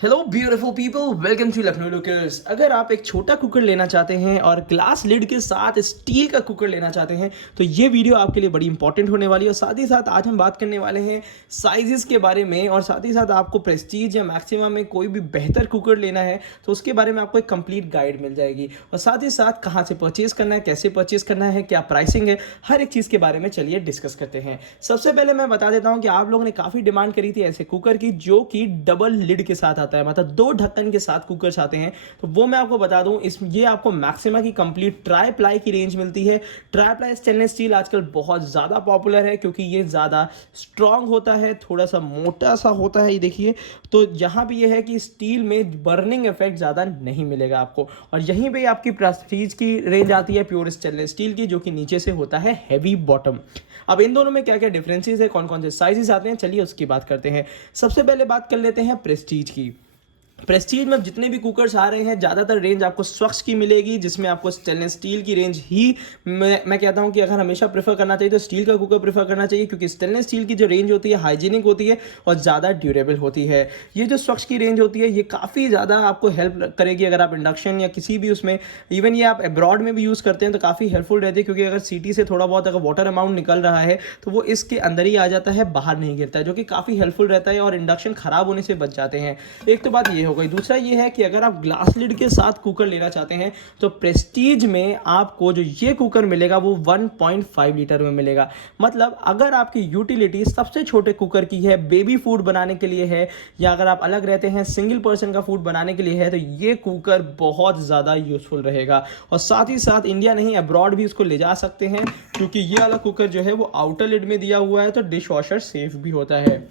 Hello beautiful people, welcome to Lucknow lookers. अगर आप एक छोटा कुकर लेना चाहते हैं और ग्लास लिड के साथ स्टील का कुकर लेना चाहते हैं तो ये वीडियो आपके लिए बड़ी इंपॉर्टेंट होने वाली है। और साथ ही साथ आज हम बात करने वाले हैं साइजेस के बारे में, और साथ ही साथ आपको प्रेस्टीज या मैक्सिमा में कोई भी बेहतर कुकर लेना है तो उसके बारे में आपको एक कंप्लीट गाइड मिल जाएगी। और साथ ही साथ कहाँ से परचेज करना है, कैसे परचेज करना है, क्या प्राइसिंग है, हर एक चीज़ के बारे में चलिए डिस्कस करते हैं। सबसे पहले मैं बता देता हूँ कि आप लोगों ने काफ़ी डिमांड करी थी ऐसे कुकर की जो कि डबल लिड के साथ आता है, मतलब दो ढक्कन के साथ कुकर आते हैं। तो वो मैं आपको बता दूं, ये आपको मैक्सिमा की कंप्लीट ट्राई प्लाई की रेंज मिलती है। ट्राई प्लाई स्टेनलेस स्टील आजकल बहुत ज़्यादा पॉपुलर है क्योंकि ये ज़्यादा स्ट्रांग होता है, थोड़ा सा मोटा सा होता है। ये देखिए, तो यहाँ भी ये है कि स्टील में बर्निंग इफेक्ट ज़्यादा नहीं मिलेगा आपको। और यहीं पे आपकी प्रेस्टीज की रेंज आती है प्योर स्टेनलेस स्टील की, जो कि नीचे से होता है हैवी बॉटम। अब इन दोनों में क्या क्या डिफरेंसेस है, कौन कौन से साइजेस आते हैं, चलिए उसकी बात करते हैं। सबसे पहले बात कर लेते हैं प्रेस्टीज की। प्रेस्टीज में जितने भी कुकर्स आ रहे हैं ज़्यादातर रेंज आपको स्वक्स की मिलेगी, जिसमें आपको स्टेनलेस स्टील की रेंज ही मैं कहता हूं कि अगर हमेशा प्रेफर करना चाहिए तो स्टील का कुकर प्रेफर करना चाहिए, क्योंकि स्टेनलेस स्टील की जो रेंज होती है हाइजीनिक होती है और ज़्यादा ड्यूरेबल होती है। ये जो स्वक्स की रेंज होती है ये काफ़ी ज़्यादा आपको हेल्प करेगी अगर आप इंडक्शन या किसी भी उसमें, इवन ये आप अब्रॉड में भी यूज़ करते हैं तो काफ़ी हेल्पफुल रहती है, क्योंकि अगर सीटी से थोड़ा बहुत अगर वाटर अमाउंट निकल रहा है तो वो इसके अंदर ही आ जाता है, बाहर नहीं गिरता है, जो कि काफ़ी हेल्पफुल रहता है और इंडक्शन ख़राब होने से बच जाते हैं। एक तो बात ये हो गई। दूसरा ये है कि अगर आप ग्लास लिड के साथ कुकर लेना चाहते हैं तो प्रेस्टीज में आपको जो ये कुकर मिलेगा वो 1.5 लीटर में मिलेगा। मतलब अगर आपकी यूटिलिटी सबसे छोटे कुकर की है, बेबी फूड बनाने के लिए है, या अगर आप अलग रहते हैं सिंगल पर्सन का फूड बनाने के लिए है, तो ये कुकर बहुत ज़्यादा यूजफुल रहेगा। और साथ ही साथ इंडिया नहीं अब्रॉड भी इसको ले जा सकते हैं, क्योंकि ये वाला कुकर जो है वो आउटर लिड में दिया हुआ है तो डिश वॉशर सेफ भी होता है।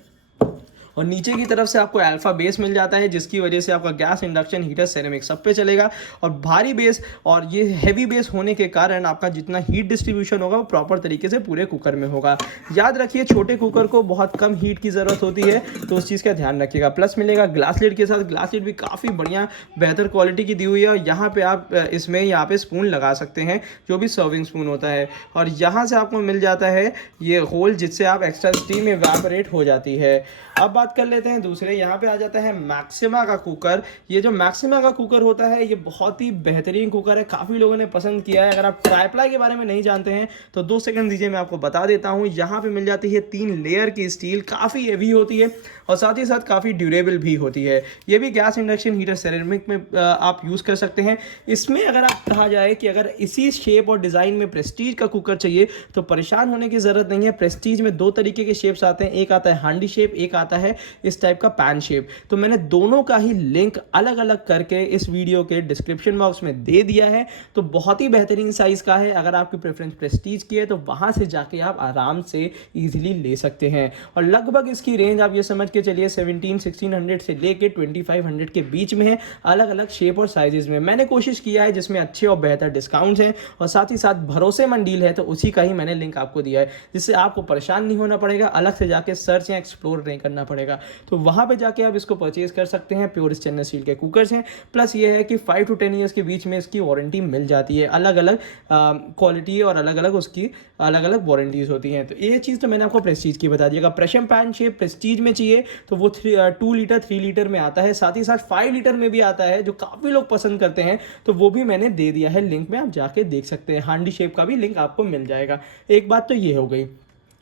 और नीचे की तरफ से आपको अल्फा बेस मिल जाता है, जिसकी वजह से आपका गैस, इंडक्शन, हीटर, सेरेमिक सब पे चलेगा। और भारी बेस और ये हैवी बेस होने के कारण आपका जितना हीट डिस्ट्रीब्यूशन होगा वो प्रॉपर तरीके से पूरे कुकर में होगा। याद रखिए छोटे कुकर को बहुत कम हीट की ज़रूरत होती है, तो उस चीज़ का ध्यान रखिएगा। प्लस मिलेगा ग्लास लिड के साथ। ग्लास लिड भी काफ़ी बढ़िया बेहतर क्वालिटी की दी हुई है, और यहाँ पे आप इसमें यहाँ पे स्पून लगा सकते हैं, जो भी सर्विंग स्पून होता है। और यहाँ से आपको मिल जाता है ये होल, जिससे आप एक्स्ट्रा स्टीम इवेपोरेट हो जाती है। अब बात कर लेते हैं दूसरे, यहाँ पे आ जाता है मैक्सिमा का कुकर। ये जो मैक्सिमा का कुकर होता है ये बहुत ही बेहतरीन कुकर है, काफ़ी लोगों ने पसंद किया है। अगर आप ट्राइप्लाई के बारे में नहीं जानते हैं तो 2 सेकंड दीजिए, मैं आपको बता देता हूँ। यहाँ पे मिल जाती है 3 लेयर की स्टील, काफ़ी हेवी होती है और साथ ही साथ काफ़ी ड्यूरेबल भी होती है। ये भी गैस, इंडक्शन, हीटर, सेरेमिक में आप यूज़ कर सकते हैं। इसमें अगर आप कहा जाए कि अगर इसी शेप और डिज़ाइन में प्रेस्टीज का कुकर चाहिए तो परेशान होने की ज़रूरत नहीं है। प्रेस्टीज में 2 तरीके के शेप्स आते हैं, एक आता है हांडी शेप, एक आता है इस टाइप का पैन शेप। तो मैंने दोनों का ही लिंक अलग अलग करके इस वीडियो के डिस्क्रिप्शन बॉक्स में दे दिया है। तो बहुत ही बेहतरीन साइज़ का है। अगर आपकी प्रेफरेंस प्रेस्टीज की है तो वहाँ से जाके आप आराम से ईजिली ले सकते हैं। और लगभग इसकी रेंज आप ये समझ के चलिए 1600 से लेके 2500 के बीच में है, अलग अलग शेप और साइजेस में। मैंने कोशिश किया है जिसमें अच्छे और बेहतर डिस्काउंट्स हैं और साथ ही साथ भरोसेमंद डील है, तो उसी का ही मैंने लिंक आपको दिया है, जिससे आपको परेशान नहीं होना पड़ेगा, अलग से जाके सर्च या एक्सप्लोर नहीं करना पड़ेगा। तो वहाँ पे जाके आप इसको परचेज कर सकते हैं। प्योर स्टेनलेस स्टील के कुकर्स हैं। प्लस ये है कि 5 to 10 ईयर्स के बीच में इसकी वारंटी मिल जाती है। अलग अलग क्वालिटी और अलग अलग उसकी अलग अलग वारंटीज होती हैं। तो ये चीज़ तो मैंने आपको प्रेस्टीज की बता दी। अगर प्रेशर पैन शेप प्रेस्टीज में चाहिए तो वो 2 लीटर 3 लीटर में आता है, साथ ही साथ 5 लीटर में भी आता है, जो काफ़ी लोग पसंद करते हैं। तो वो भी मैंने दे दिया है लिंक में, आप जाके देख सकते हैं। हांडी शेप का भी लिंक आपको मिल जाएगा। एक बात तो ये हो गई।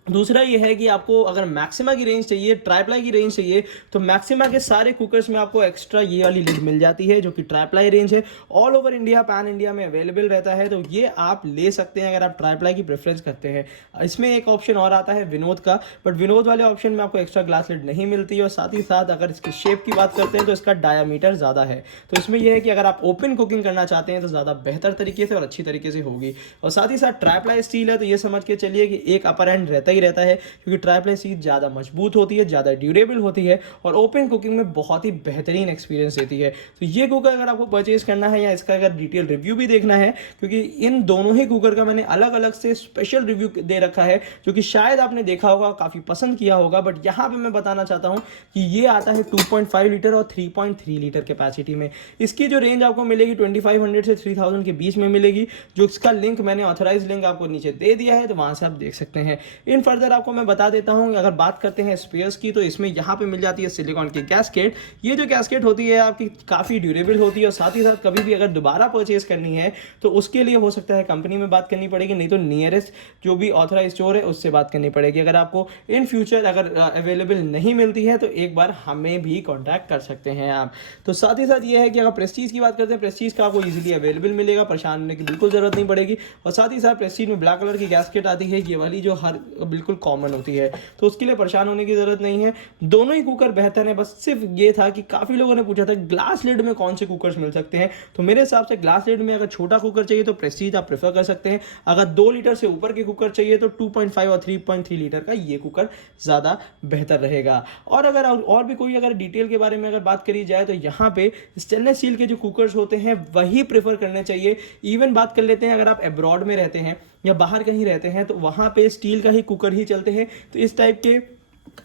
दूसरा ये है कि आपको अगर मैक्सिमा की रेंज चाहिए, ट्राइप्लाई की रेंज चाहिए, तो मैक्सिमा के सारे कुकर्स में आपको एक्स्ट्रा ये वाली लिड मिल जाती है, जो कि ट्राइप्लाई रेंज है। All over India, pan India में अवेलेबल रहता है, तो ये आप ले सकते हैं अगर आप ट्राइप्लाई की प्रेफरेंस करते हैं। इसमें एक ऑप्शन और आता है विनोद का, बट विनोद वाले ऑप्शन में आपको एक्स्ट्रा ग्लास लिड नहीं मिलती। और साथ ही साथ अगर इसकी शेप की बात करते हैं तो इसका डायामीटर ज़्यादा है। तो इसमें यह है कि अगर आप ओपन कुकिंग करना चाहते हैं तो ज़्यादा बेहतर तरीके से और अच्छी तरीके से होगी। और साथ ही साथ ट्राइप्लाई स्टील है, तो ये समझ के चलिए कि एक अपर एंड रहता ही रहता है, क्योंकि ट्राइप्लाई स्टील ज़्यादा मजबूत होती है, ज़्यादा ड्यूरेबल होती है और ओपन कुकिंग में बहुत ही बेहतरीन एक्सपीरियंस देती है। तो ये कुकर अगर आपको परचेज करना है या इसका अगर डिटेल रिव्यू भी देखना है, क्योंकि इन दोनों ही कुकर का मैंने अलग अलग से स्पेशल रिव्यू दे रखा है, जो कि शायद आपने देखा होगा, काफ़ी पसंद किया होगा। बट यहाँ पर मैं बताना चाहता हूँ कि ये आता है 2.5 लीटर और 3.3 लीटर कैपेसिटी में। इसकी जो रेंज आपको मिलेगी 2500 से 3000 के बीच में मिलेगी, जो इसका लिंक मैंने ऑथराइज लिंक आपको नीचे दे दिया है, तो वहाँ से आप देख सकते हैं। इन फर्दर आपको मैं बता देता हूँ, अगर बात करते हैं स्पेयर्स की, तो इसमें यहाँ पे मिल जाती है सिलिकॉन की गैस्केट। ये जो गैस्केट होती है आपकी काफ़ी ड्यूरेबल होती है, और साथ ही साथ कभी भी अगर दोबारा परचेज करनी है तो उसके लिए हो सकता है कंपनी में बात करनी पड़ेगी, नहीं तो नियरेस्ट जो भी ऑथराइज स्टोर है उससे बात करनी पड़ेगी। अगर आपको इन फ्यूचर अगर अवेलेबल नहीं मिलती है तो एक बार हमें भी कॉन्टैक्ट कर सकते हैं आप। तो साथ ही साथ ये है कि अगर प्रेस्टीज की बात करते हैं, प्रेस्टीज का आपको ईजिली अवेलेबल मिलेगा, परेशान होने की बिल्कुल ज़रूरत नहीं पड़ेगी। और साथ ही साथ प्रेस्टीज में ब्लैक कलर की गैस्केट आती है, ये वाली जो हर बिल्कुल कॉमन होती है, तो उसके लिए परेशान होने की ज़रूरत नहीं है। दोनों ही कुकर बेहतर है, बस सिर्फ ये था कि काफ़ी लोगों ने पूछा था ग्लास लिड में कौन से कुकर्स मिल सकते हैं। तो मेरे हिसाब से ग्लास लिड में अगर छोटा कुकर चाहिए तो प्रेस्टीज आप प्रेफर कर सकते हैं। अगर 2 लीटर से ऊपर के कुकर चाहिए तो 2.5 और 3.3 लीटर का ये कुकर ज़्यादा बेहतर रहेगा। और अगर और भी कोई अगर डिटेल के बारे में अगर बात करी जाए तो यहाँ पे स्टेनलेस स्टील के जो कुकर्स होते हैं वही प्रेफर करने चाहिए। इवन बात कर लेते हैं अगर आप अब्रॉड में रहते हैं या बाहर कहीं रहते हैं तो वहाँ पे स्टील का ही कुकर ही चलते हैं। तो इस टाइप के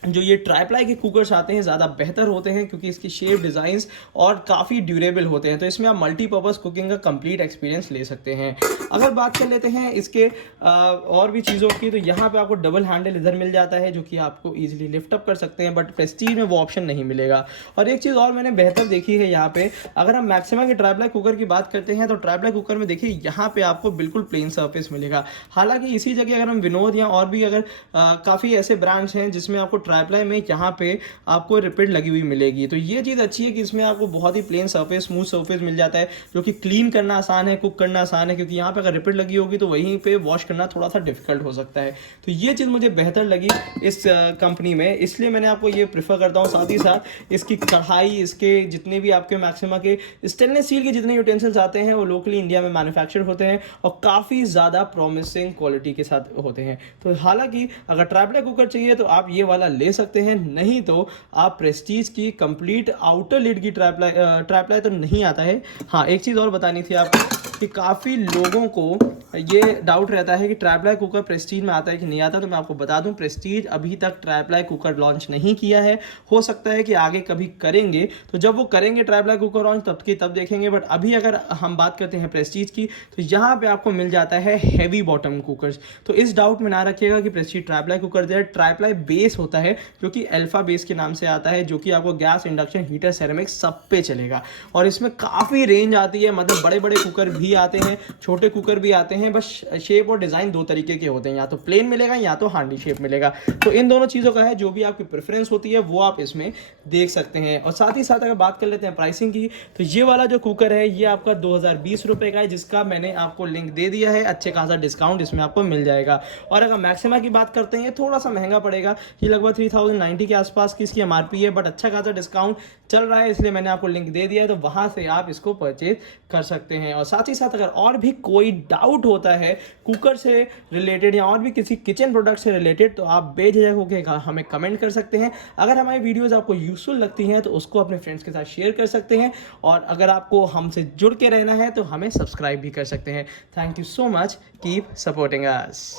जो ये ट्राइप्लाई के कुकर्स आते हैं ज़्यादा बेहतर होते हैं, क्योंकि इसकी शेप, डिज़ाइंस और काफ़ी ड्यूरेबल होते हैं। तो इसमें आप मल्टीपर्पज़ कुकिंग का कंप्लीट एक्सपीरियंस ले सकते हैं। अगर बात कर लेते हैं इसके और भी चीज़ों की, तो यहाँ पे आपको डबल हैंडल इधर मिल जाता है जो कि आपको ईजिली लिफ्ट अप कर सकते हैं, बट प्रेस्टीज में वो ऑप्शन नहीं मिलेगा। और एक चीज़ और मैंने बेहतर देखी है यहाँ पे, अगर हम मैक्सिमा के ट्राइप्लाई कुकर की बात करते हैं तो ट्राइप्लाई कुकर में देखिए यहाँ पे आपको बिल्कुल प्लेन सर्फेस मिलेगा। हालांकि इसी जगह अगर हम विनोद या और भी अगर काफ़ी ऐसे ब्रांड्स हैं जिसमें आपको ट्राइप्लाई में यहाँ पे आपको रिपिड लगी हुई मिलेगी, तो ये चीज़ अच्छी है कि इसमें आपको बहुत ही प्लेन सरफेस, स्मूथ सरफेस मिल जाता है, जो कि क्लीन करना आसान है, कुक करना आसान है। क्योंकि यहाँ पे अगर रिपिड लगी होगी तो वहीं पे वॉश करना थोड़ा सा डिफिकल्ट हो सकता है। तो ये चीज़ मुझे बेहतर लगी इस कंपनी में, इसलिए मैंने आपको ये प्रीफर करता हूँ। साथ ही साथ इसकी कढ़ाई, इसके जितने भी आपके मैक्सिमा के स्टेनलेस स्टील के जितने यूटेंसिल्स आते हैं वो लोकली इंडिया में मैन्युफैक्चर होते हैं और काफ़ी ज़्यादा प्रॉमिसिंग क्वालिटी के साथ होते हैं। तो हालांकि अगर ट्राइप्लाई कुकर चाहिए तो आप ये वाला ले सकते हैं, नहीं तो आप प्रेस्टीज की कंप्लीट आउटर लिड की ट्राइप्लाई तो नहीं आता है। हाँ, एक चीज़ और बतानी थी आपको कि काफ़ी लोगों को ये डाउट रहता है कि ट्राइप्लाई कुकर प्रेस्टीज में आता है कि नहीं आता। तो मैं आपको बता दूं, प्रेस्टीज अभी तक ट्राइप्लाई कुकर लॉन्च नहीं किया है। हो सकता है कि आगे कभी करेंगे, तो जब वो करेंगे ट्राइप्लाई कुकर लॉन्च तब देखेंगे। बट अभी अगर हम बात करते हैं प्रेस्टीज की, तो यहाँ पे आपको मिल जाता है हैवी बॉटम कुकर्स। तो इस डाउट में ना रखिएगा कि प्रेस्टीज ट्राइप्लाई कुकर दे। ट्राइप्लाई बेस होता है जो कि अल्फा बेस के नाम से आता है, जो कि आपको गैस, इंडक्शन, हीटर, सेरेमिक सब पे चलेगा। और इसमें काफ़ी रेंज आती है, मतलब बड़े बड़े कुकर भी आते हैं, छोटे कुकर भी आते हैं। बस शेप और डिज़ाइन दो तरीके के होते हैं, या तो प्लेन मिलेगा या तो हांडी शेप मिलेगा। तो इन दोनों चीज़ों का है, जो भी आपकी प्रेफरेंस होती है वो आप इसमें देख सकते हैं। और साथ ही साथ अगर बात कर लेते हैं प्राइसिंग की, तो ये वाला जो कुकर है ये आपका 2020 रुपये का है, जिसका मैंने आपको लिंक दे दिया है। अच्छे खासा डिस्काउंट इसमें आपको मिल जाएगा। और अगर मैक्सिमा की बात करते हैं, थोड़ा सा महंगा पड़ेगा, ये लगभग 3090 के आसपास की इसकी एमआरपी है, बट अच्छा खासा डिस्काउंट चल रहा है, इसलिए मैंने आपको लिंक दे दिया है, तो वहाँ से आप इसको परचेज कर सकते हैं। और साथ ही साथ अगर और भी कोई डाउट होता है कुकर से रिलेटेड या और भी किसी किचन प्रोडक्ट से रिलेटेड, तो आप बेझिझक होकर हमें कमेंट कर सकते हैं। अगर हमारी वीडियोस आपको यूजफुल लगती हैं तो उसको अपने फ्रेंड्स के साथ शेयर कर सकते हैं, और अगर आपको हमसे जुड़ के रहना है तो हमें सब्सक्राइब भी कर सकते हैं। Thank you so much, keep supporting us.